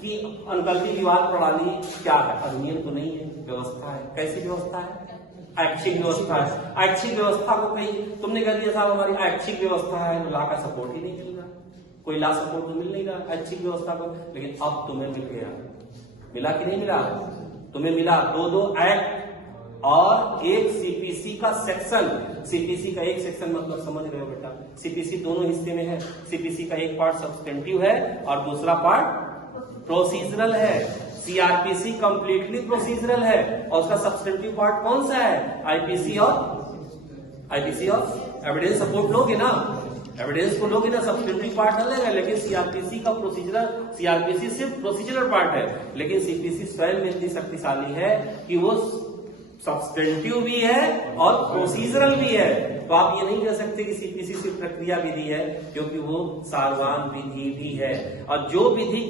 कि अनुकल्पी विवाद प्रणाली क्या है? अधिनियम तो नहीं है, व्यवस्था है। कैसी व्यवस्था है? ऐच्छिक व्यवस्था है। ऐच्छिक व्यवस्था को कहीं तुमने कह दिया साहब हमारी ऐच्छिक व्यवस्था है, तो ला का सपोर्ट ही नहीं मिल रहा, कोई ला सपोर्ट तो मिल नहीं रहा ऐच्छिक व्यवस्था को। लेकिन अब तुम्हें मिल गया, मिला कि नहीं मिला? तुम्हें मिला दो एक्ट और एक सीपीसी का सेक्शन। सीपीसी का एक सेक्शन मतलब समझ रहे हो बेटा, सीपीसी दोनों हिस्से में है। सीपीसी का एक पार्ट सब्सटेंटिव है और दूसरा पार्ट प्रोसीजरल है। सीआरपीसी कंप्लीटली प्रोसीजरल है और उसका सब्सटेंटिव पार्ट कौन सा है? आईपीसी और एविडेंस सपोर्ट लोगे ना, एविडेंस को लोगे ना, सब्सटेंटिव पार्ट अलग है। लेकिन सीआरपीसी का प्रोसीजरल, सीआरपीसी सिर्फ प्रोसीजरल पार्ट है, लेकिन सीपीसी स्वयं में इतनी शक्तिशाली है कि वो सब्सटेंटिव भी है और प्रोसीजरल भी है। तो आप ये नहीं कह सकते कि सीपीसी सिर्फ प्रक्रिया विधि है, क्योंकि वो सारवान विधि भी है। और जो विधि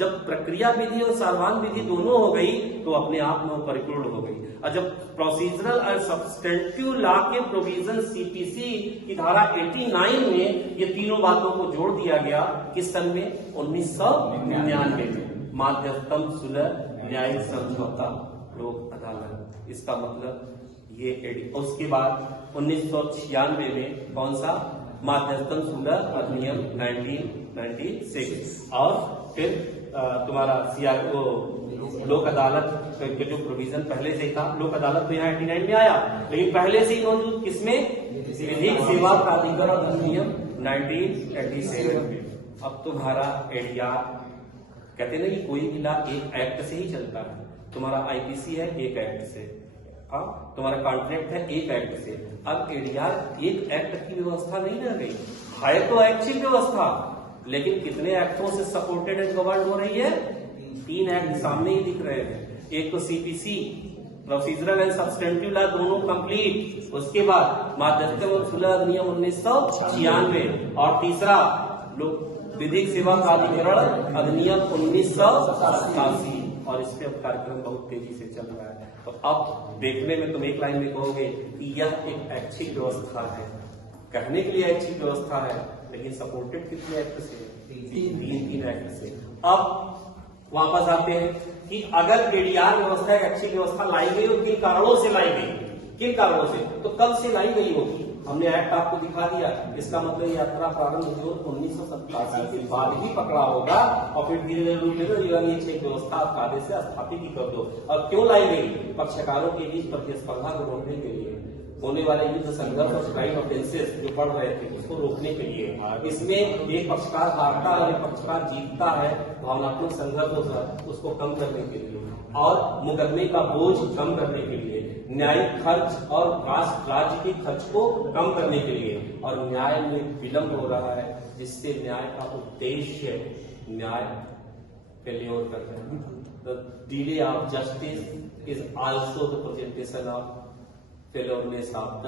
जब प्रक्रिया विधि और सारवान विधि दोनों हो गई तो अपने आप में वो परिपूर्ण हो गई। और जब प्रोसीजरल और सब्सटेंटिव लॉ के प्रोविजन सीपीसी की धारा 89 में ये तीनों बातों को जोड़ दिया गया। किस सन में? 1999 में। माध्यस्थम सुलह न्यायिक समझौता लोक अदालत, इसका मतलब ये। उसके बाद 1996 में कौन सा? माध्यस्थम सुलह अधिनियम 1996। और फिर तुम्हारा सीआरओ लोक अदालत के जो प्रोविजन पहले से था, लोक अदालत तो यहाँ 89 में आया, लेकिन पहले से ही मौजूद किसमें? विधिक सेवा प्राधिकरण अधिनियम 1987 में। अब तुम्हारा एडीआर, कहते ना कि कोई भी लॉ एक एक्ट से ही चलता है। तुम्हारा आईपीसी है एक एक्ट से, हाँ, तुम्हारा कॉन्ट्रैक्ट है एक एक्ट से। अब एडीआर एक एक्ट की व्यवस्था नहीं रह गई है, तो ऐच्छिक व्यवस्था, लेकिन कितने एक्टों से सपोर्टेड एंड गवर्न हो रही है? 3 एक्ट सामने ही दिख रहे हैं। एक तो CPC procedural and substantive law दोनों कंप्लीट, उसके बाद माध्यस्थम और सुलह अधिनियम 1996 और तीसरा विधिक सेवा प्राधिकरण अधिनियम 1987। और इस पे कार्यक्रम बहुत तेजी से चल रहा है। तो अब देखने में तुम एक लाइन में कहोगे कि यह एक ऐच्छिक व्यवस्था है, कहने के लिए ऐच्छिक व्यवस्था है, लेकिन सपोर्टेड कितने एक्ट से? 3 एक्ट से। अब वापस आते हैं कि अगर एडीआर व्यवस्था एक ऐच्छिक व्यवस्था लाई गई और किन कारणों से लाई गई, किन कारणों से, तो कब से लाई गई होगी? हमने एक्ट आपको दिखा दिया। इसका मतलब यात्रा प्रारंभ हुई 1987 के बाद ही पकड़ा होगा और फिर धीरे धीरे रूप लेकर ये व्यवस्था कायदे से स्थापित ही कर दो। अब क्यों लाई गई? पक्षकारों के बीच प्रतिस्पर्धा को रोकने के लिए, होने वाले युद्ध संघर्ष और क्राइम ऑफेंसेस जो बढ़ रहे थे उसको रोकने के लिए। इसमें एक पक्षकार हारता है और एक पक्षकार जीतता है, भावनात्मक संघर्ष होता है, उसको कम करने के लिए और मुकदमे का बोझ कम करने के लिए, न्यायिक खर्च और राज्य के खर्च को कम करने के लिए। और न्याय में विलंब हो रहा है, जिससे न्याय का उद्देश्य न्याय फेल्योर कर रहे हैं। The delay of justice is also the presentation of failureness of the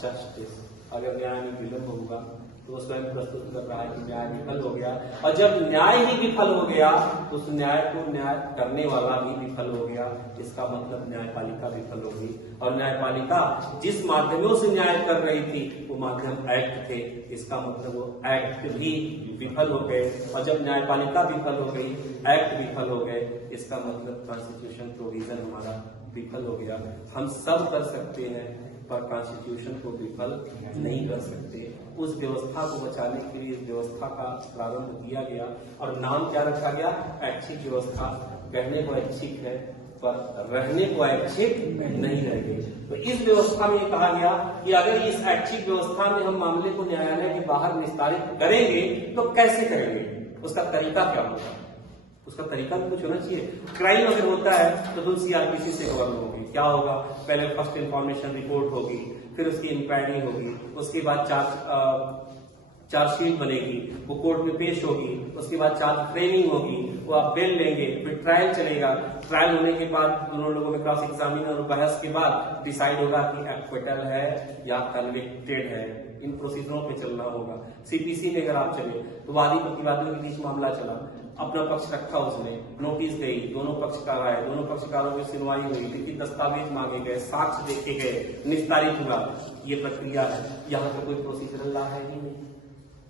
justice. अगर न्याय में विलंब होगा तो वो स्वयं प्रस्तुत कर रहा है कि न्याय विफल हो गया, और जब न्याय ही विफल हो गया तो उस न्याय को न्याय करने वाला भी विफल हो गया। इसका मतलब न्यायपालिका विफल हो गई, और न्यायपालिका जिस माध्यमों से न्याय कर रही थी वो माध्यम एक्ट थे। इसका मतलब वो एक्ट भी विफल हो गए, और जब न्यायपालिका विफल हो गई, एक्ट विफल हो गए, इसका मतलब कॉन्स्टिट्यूशन प्रोविजन हमारा विफल हो गया। हम सब कर सकते हैं पर कॉन्स्टिट्यूशन को विफल नहीं कर सकते। उस व्यवस्था को बचाने के लिए इस व्यवस्था का प्रारंभ किया गया, और नाम क्या रखा गया? ऐच्छिक व्यवस्था। कहने को ऐच्छिक है पर रहने को ऐच्छिक नहीं रह गई। तो इस व्यवस्था में कहा गया कि अगर इस ऐच्छिक व्यवस्था में हम मामले को न्यायालय के बाहर निस्तारित करेंगे तो कैसे करेंगे, उसका तरीका क्या होगा? उसका तरीका भी कुछ होना चाहिए। क्राइम अगर होता है तो तुम सीआरपीसी से गवर्न होगी। क्या होगा? पहले फर्स्ट इंफॉर्मेशन रिपोर्ट होगी, फिर उसकी इंक्वायरी होगी, उसके बाद चार्जशीट बनेगी, वो कोर्ट में पेश होगी, उसके बाद चार्ज फ्रेमिंग होगी, वो आप बेल लेंगे, फिर ट्रायल चलेगा। ट्रायल होने के बाद दोनों लोगों में क्रॉस एग्जामिनेशन और बहस के बाद डिसाइड होगा कि एक्विटल है या कन्विक्टेड है। इन प्रोसीजरों पे चलना होगा। सीपीसी में अगर आप चले तो वादी प्रतिवादियों के बीच मामला चला, अपना पक्ष रखा, उसने नोटिस गई, दोनों पक्षकार आए, दोनों पक्षकारों की सुनवाई हुई, लिखित दस्तावेज मांगे गए, साक्ष्य देखे गए, निस्तारित हुआ। ये प्रक्रिया है। यहाँ पे कोई प्रोसीजरल लॉ है ही नहीं।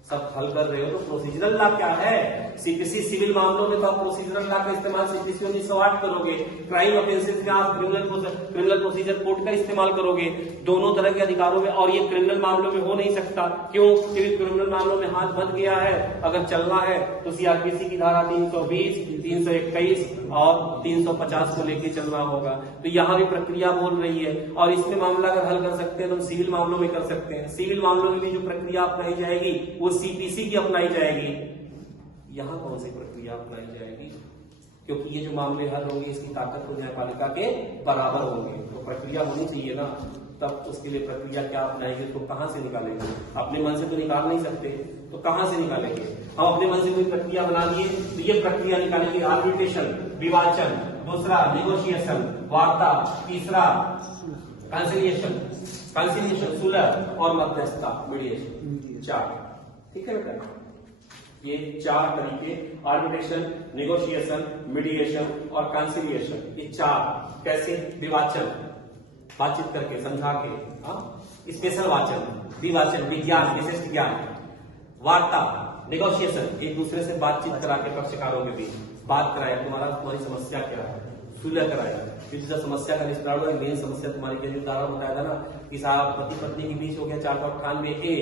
सब हल कर रहे हो तो प्रोसीजरल लॉ क्या है? सीपीसी सिविल मामलों में तो आप प्रोसीजरल लॉ का इस्तेमाल सीपीसी 1908 करोगे, क्राइम ऑफेंसेस में आप क्रिमिनल प्रोसीजर कोड का इस्तेमाल करोगे, दोनों तरह के अधिकारों में। और ये क्रिमिनल मामलों में हो नहीं सकता, क्यों? क्योंकि क्रिमिनल मामलों में हाथ बंध गया है। अगर चलना है तो सीआरपीसी की धारा 320, 321 और 350 को लेके चलना होगा। तो यहाँ भी प्रक्रिया बोल रही है, और इसमें मामला अगर हल कर सकते हैं तो हम सिविल मामलों में कर सकते हैं। सिविल मामलों में भी जो प्रक्रिया अपनाई जाएगी वो सीपीसी की अपनाई जाएगी। यहाँ कौन सी प्रक्रिया अपनाई जाएगी? क्योंकि ये जो मामले हल होंगे इसकी ताकत तो न्यायपालिका के बराबर होंगे, तो प्रक्रिया होनी चाहिए ना। तब उसके लिए प्रक्रिया क्या अपनाएंगे, तो कहां से निकालेंगे? अपने मन से तो निकाल नहीं सकते, तो कहां से निकालेंगे? हम अपने मन से कोई प्रक्रिया बना दिए तो ये प्रक्रिया निकालेंगे। आर्बिट्रेशन विवाचन, दूसरा निगोशिएशन वार्ता, तीसरा कंसिलिएशन सुलह, और मध्यस्थता मीडिएशन। 4, ठीक है बेटा? ये 4 तरीके, आर्बिट्रेशन, नेगोशिएशन, मीडिएशन और कंसिलिएशन, ये 4 कैसे? विवाचन, बातचीत करके, समझा के, स्पेशल वाचन, विवाचन, विज्ञान, विशिष्ट ज्ञान, वार्ता, नेगोशिएशन, एक दूसरे से बातचीत करा के पक्षकारों के बीच बात कराया, तुम्हारी समस्या क्या है, सुलह कराया, फिर जब समस्या का निष्पादन हुआ, मेन समस्या तुम्हारी क्या, जो दावा बताया था ना कि साहब पति पत्नी के बीच हो गया 498A,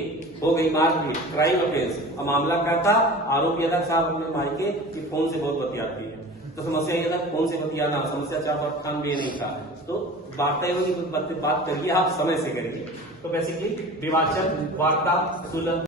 हो गई मारपीट, क्राइम ऑफेंस। अब मामला क्या था? आरोपी अदा साहब अपने मायके कि फोन से बहुत बतियाती है, तो समस्या ये था फोन से बतियाना, समस्या 498A नहीं था। तो वार्ता होगी, बात करिए आप, समय से करिए। तो बेसिकली विवाचन, वार्ता, सुलह